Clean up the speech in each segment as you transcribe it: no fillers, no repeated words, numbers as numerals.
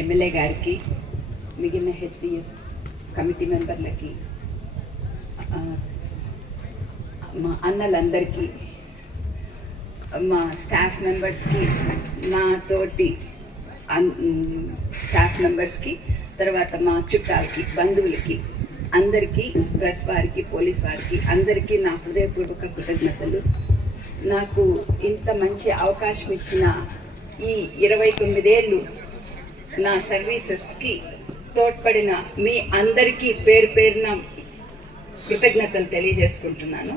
MLA గారికి, మిగిలిన HDS committee మెంబర్లకి, మా అన్నలందరికీ, మా స్టాఫ్ మెంబర్స్కి, నా తోటి స్టాఫ్ మెంబర్స్కి, తర్వాత మా చుట్టాలకి, బంధువులకి, అందరికీ, ప్రెస్ వారికి, పోలీస్ వారికి అందరికీ నా హృదయపూర్వక కృతజ్ఞతలు. నాకు ఇంత మంచి అవకాశం ఇచ్చిన ఈ 29 ఏళ్ళు నా సర్వీసెస్కి తోడ్పడిన మీ అందరికీ పేరు పేరున కృతజ్ఞతలు తెలియజేసుకుంటున్నాను.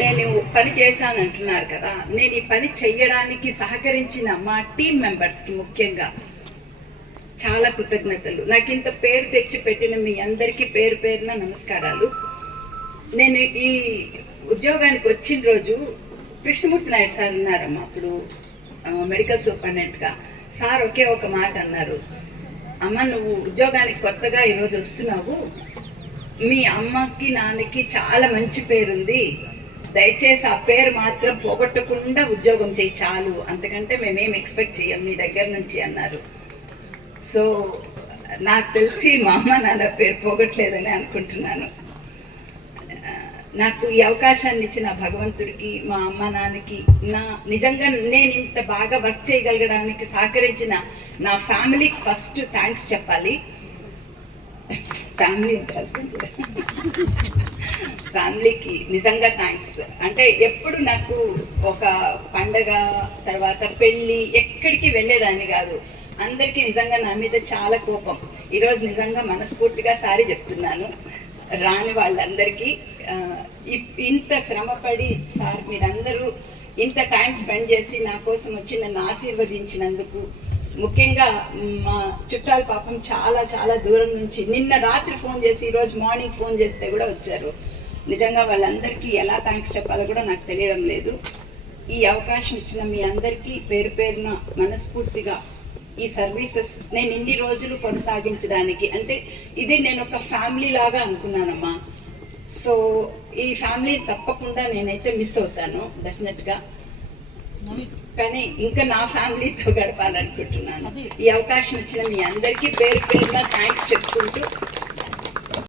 నేను పని చేశానంటున్నారు కదా, నేను ఈ పని చెయ్యడానికి సహకరించిన మా టీం మెంబర్స్కి ముఖ్యంగా చాలా కృతజ్ఞతలు. నాకు ఇంత పేరు తెచ్చి పెట్టిన మీ అందరికీ పేరు పేరున నమస్కారాలు. నేను ఈ ఉద్యోగానికి వచ్చిన రోజు కృష్ణమూర్తి నాయుడు సార్ ఉన్నారమ్మా, అప్పుడు మెడికల్ సూపరింటెండెంట్గా. సార్ ఒకే ఒక మాట అన్నారు, అమ్మ నువ్వు ఉద్యోగానికి కొత్తగా ఈరోజు వస్తున్నావు, మీ అమ్మకి నాన్నకి చాలా మంచి పేరుంది, దయచేసి ఆ పేరు మాత్రం పోగొట్టకుండా ఉద్యోగం చేయి చాలు, అంతకంటే మేమేం ఎక్స్పెక్ట్ చేయం మీ దగ్గర నుంచి అన్నారు. సో నాకు తెలిసి మా అమ్మ నాన్న పేరు పోగొట్టలేదని అనుకుంటున్నాను. నాకు ఈ అవకాశాన్ని ఇచ్చిన భగవంతుడికి, మా అమ్మ నాన్నకి, నిజంగా నేను ఇంత బాగా వర్క్ చేయగలగడానికి సహకరించిన నా ఫ్యామిలీకి ఫస్ట్ థ్యాంక్స్ చెప్పాలి. ఫ్యామిలీకి నిజంగా థ్యాంక్స్. అంటే ఎప్పుడు నాకు ఒక పండగ తర్వాత పెళ్ళి ఎక్కడికి వెళ్ళేదాన్ని కాదు. అందరికీ నిజంగా నా మీద చాలా కోపం. ఈరోజు నిజంగా మనస్ఫూర్తిగా సారీ చెప్తున్నాను రాని వాళ్ళందరికీ. ఇంత శ్రమపడి సార్ మీరందరూ ఇంత టైం స్పెండ్ చేసి నా కోసం వచ్చి నన్ను ఆశీర్వదించినందుకు, ముఖ్యంగా మా చుట్టాలు పాపం చాలా చాలా దూరం నుంచి నిన్న రాత్రి ఫోన్ చేసి ఈరోజు మార్నింగ్ ఫోన్ చేస్తే కూడా వచ్చారు. నిజంగా వాళ్ళందరికీ ఎలా థ్యాంక్స్ చెప్పాలో కూడా నాకు తెలియడం లేదు. ఈ అవకాశం ఇచ్చిన మీ అందరికీ పేరు పేరున మనస్ఫూర్తిగా ఈ సర్వీసెస్ నేను ఇన్ని రోజులు కొనసాగించడానికి, అంటే ఇది నేను ఒక ఫ్యామిలీ లాగా అనుకున్నానమ్మా. సో ఈ ఫ్యామిలీ తప్పకుండా నేనైతే మిస్ అవుతాను డెఫినెట్గా, కానీ ఇంకా నా ఫ్యామిలీతో గడపాలనుకుంటున్నాను. ఈ అవకాశం ఇచ్చిన మీ అందరికీ పేరు పేరున థ్యాంక్స్ చెప్పుకుంటూ